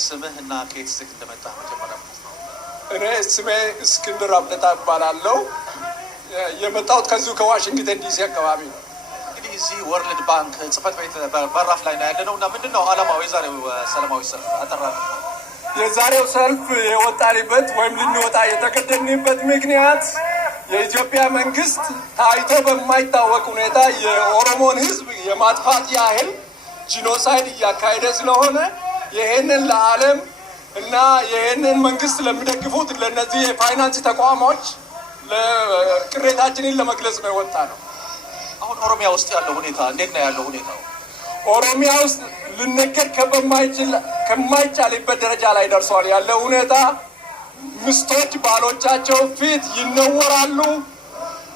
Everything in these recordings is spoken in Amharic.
ስምህና ከየት እንደመጣ መጀመሪያ እኔ ስሜ እስክንድር አብለታ እባላለሁ። የመጣሁት ከዚሁ ከዋሽንግተን ዲሲ አካባቢ ነው። እንግዲህ እዚህ ወርልድ ባንክ ጽህፈት ቤት በራፍ ላይ ነው ያለነው እና ምንድነው ዓላማው የዛሬው ሰላማዊ ሰልፍ አጠራር? የዛሬው ሰልፍ የወጣንበት ወይም ልንወጣ የተገደድንበት ምክንያት የኢትዮጵያ መንግስት ታይቶ በማይታወቅ ሁኔታ የኦሮሞን ህዝብ የማጥፋት ያህል ጂኖሳይድ እያካሄደ ስለሆነ ይሄንን ለዓለም እና ይሄንን መንግስት ለሚደግፉት ለነዚህ የፋይናንስ ተቋሞች ለቅሬታችንን ለመግለጽ ነው የወጣ ነው። አሁን ኦሮሚያ ውስጥ ያለው ሁኔታ እንዴት ነው ያለው ሁኔታው? ኦሮሚያ ውስጥ ልነገር ከማይቻልበት ደረጃ ላይ ደርሷል ያለው ሁኔታ። ሚስቶች ባሎቻቸው ፊት ይነወራሉ፣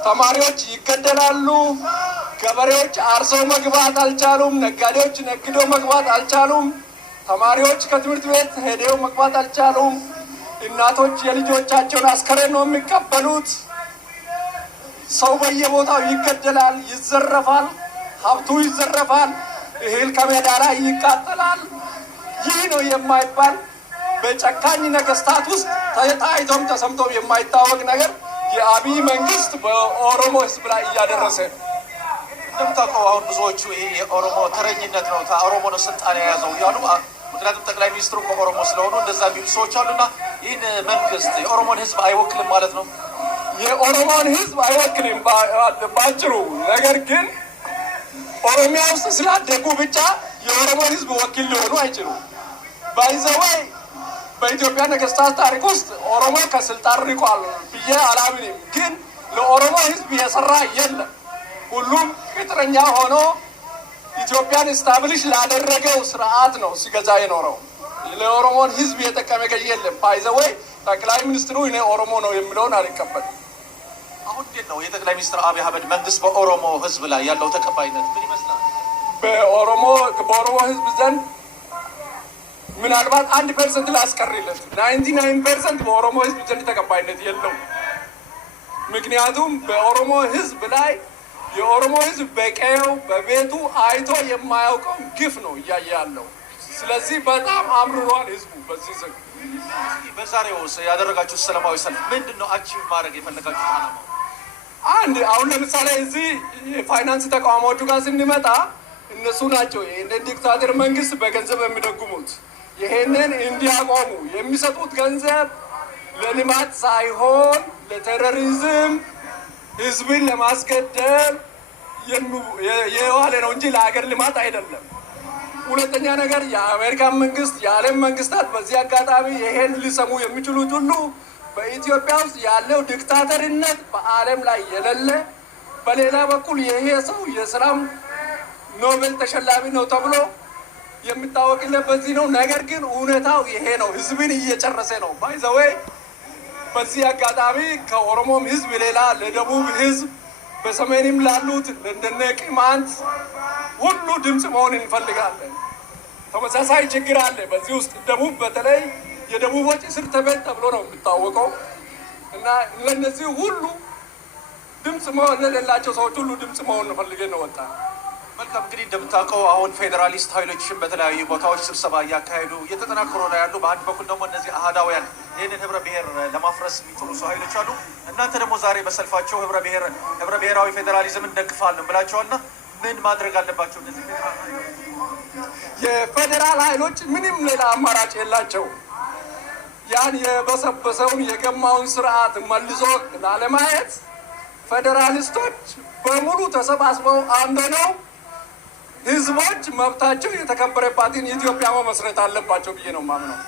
ተማሪዎች ይገደላሉ፣ ገበሬዎች አርሰው መግባት አልቻሉም፣ ነጋዴዎች ነግደው መግባት አልቻሉም፣ ተማሪዎች ከትምህርት ቤት ሄደው መግባት አልቻሉም። እናቶች የልጆቻቸውን አስከሬን ነው የሚቀበሉት። ሰው በየቦታው ይገደላል፣ ይዘረፋል፣ ሀብቱ ይዘረፋል፣ እህል ከሜዳ ላይ ይቃጠላል። ይህ ነው የማይባል በጨካኝ ነገስታት ውስጥ ታይቶም ተሰምቶም የማይታወቅ ነገር የአብይ መንግስት በኦሮሞ ህዝብ ላይ እያደረሰ ነው። እንደምታውቀው አሁን ብዙዎቹ ይሄ የኦሮሞ ተረኝነት ነው ኦሮሞ ነው ስልጣን የያዘው እያሉ ምክንያቱም ጠቅላይ ሚኒስትሩ ከኦሮሞ ስለሆኑ እንደዛ የሚሉ ሰዎች አሉና ይህን መንግስት የኦሮሞን ህዝብ አይወክልም ማለት ነው። የኦሮሞን ህዝብ አይወክልም ባጭሩ። ነገር ግን ኦሮሚያ ውስጥ ስላደጉ ብቻ የኦሮሞን ህዝብ ወኪል ሊሆኑ አይችሉም። ባይዘወይ በኢትዮጵያ ነገስታት ታሪክ ውስጥ ኦሮሞ ከስልጣን ርቋል ብዬ አላምንም። ግን ለኦሮሞ ህዝብ የሰራ የለም። ሁሉም ቅጥረኛ ሆኖ ኢትዮጵያን ስታብሊሽ ላደረገው ስርዓት ነው ሲገዛ የኖረው። ለኦሮሞን ህዝብ የጠቀመ ገዥ የለም። ባይዘወይ ጠቅላይ ሚኒስትሩ እኔ ኦሮሞ ነው የሚለውን አልቀበልም። አሁን እንዴት ነው የጠቅላይ ሚኒስትር አብይ አህመድ መንግስት በኦሮሞ ህዝብ ላይ ያለው ተቀባይነት ምን ይመስላል? በኦሮሞ ህዝብ ዘንድ ምናልባት 1% ላስቀርለት 99% በኦሮሞ ህዝብ ዘንድ ተቀባይነት የለውም። ምክንያቱም በኦሮሞ ህዝብ ላይ የኦሮሞ ህዝብ በቀየው በቤቱ አይቶ የማያውቀው ግፍ ነው እያየ ያለው። ስለዚህ በጣም አምርሯል ህዝቡ። በዚህ ዘግ በዛሬው ያደረጋችሁት ሰላማዊ ሰልፍ ምንድነው አቺቭ ማድረግ የፈለጋችሁት ዓላማው? አንድ አሁን ለምሳሌ እዚህ የፋይናንስ ተቋሞቹ ጋር ስንመጣ እነሱ ናቸው ይሄንን ዲክታተር መንግስት በገንዘብ የሚደጉሙት። ይሄንን እንዲያቆሙ የሚሰጡት ገንዘብ ለልማት ሳይሆን ለቴሮሪዝም ህዝብን ለማስገደል የዋለ ነው እንጂ ለሀገር ልማት አይደለም። ሁለተኛ ነገር የአሜሪካን መንግስት የዓለም መንግስታት በዚህ አጋጣሚ ይሄን ሊሰሙ የሚችሉት ሁሉ በኢትዮጵያ ውስጥ ያለው ዲክታተርነት በዓለም ላይ የሌለ፣ በሌላ በኩል ይሄ ሰው የሰላም ኖቤል ተሸላሚ ነው ተብሎ የሚታወቅለት በዚህ ነው። ነገር ግን እውነታው ይሄ ነው። ህዝብን እየጨረሰ ነው። ባይዘወይ በዚህ አጋጣሚ ከኦሮሞም ህዝብ ሌላ ለደቡብ ህዝብ በሰሜንም ላሉት እንደነ ቅማንት ሁሉ ድምፅ መሆን እንፈልጋለን። ተመሳሳይ ችግር አለ በዚህ ውስጥ። ደቡብ በተለይ የደቡቦች እስር ቤት ተብሎ ነው የሚታወቀው እና ለነዚህ ሁሉ ድምፅ መሆን ለሌላቸው ሰዎች ሁሉ ድምፅ መሆን ፈልገን ነው ወጣ። መልካም እንግዲህ እንደምታውቀው አሁን ፌዴራሊስት ኃይሎችም በተለያዩ ቦታዎች ስብሰባ እያካሄዱ እየተጠናከሩ ነው ያሉ። በአንድ በኩል ደግሞ እነዚህ አህዳውያን ይህንን ህብረ ብሔር ለማፍረስ የሚጥሩ ሰው ኃይሎች አሉ። እናንተ ደግሞ ዛሬ በሰልፋቸው ህብረ ብሔራዊ ፌዴራሊዝም እንደግፋለን ብላቸዋልና ምን ማድረግ አለባቸው? እነዚህ የፌዴራል ኃይሎች ምንም ሌላ አማራጭ የላቸው። ያን የበሰበሰውን የገማውን ስርዓት መልሶ ላለማየት ፌዴራሊስቶች በሙሉ ተሰባስበው አንድ ነው ህዝቦች መብታቸው የተከበረባትን ኢትዮጵያ መመስረት አለባቸው ብዬ ነው የማምነው።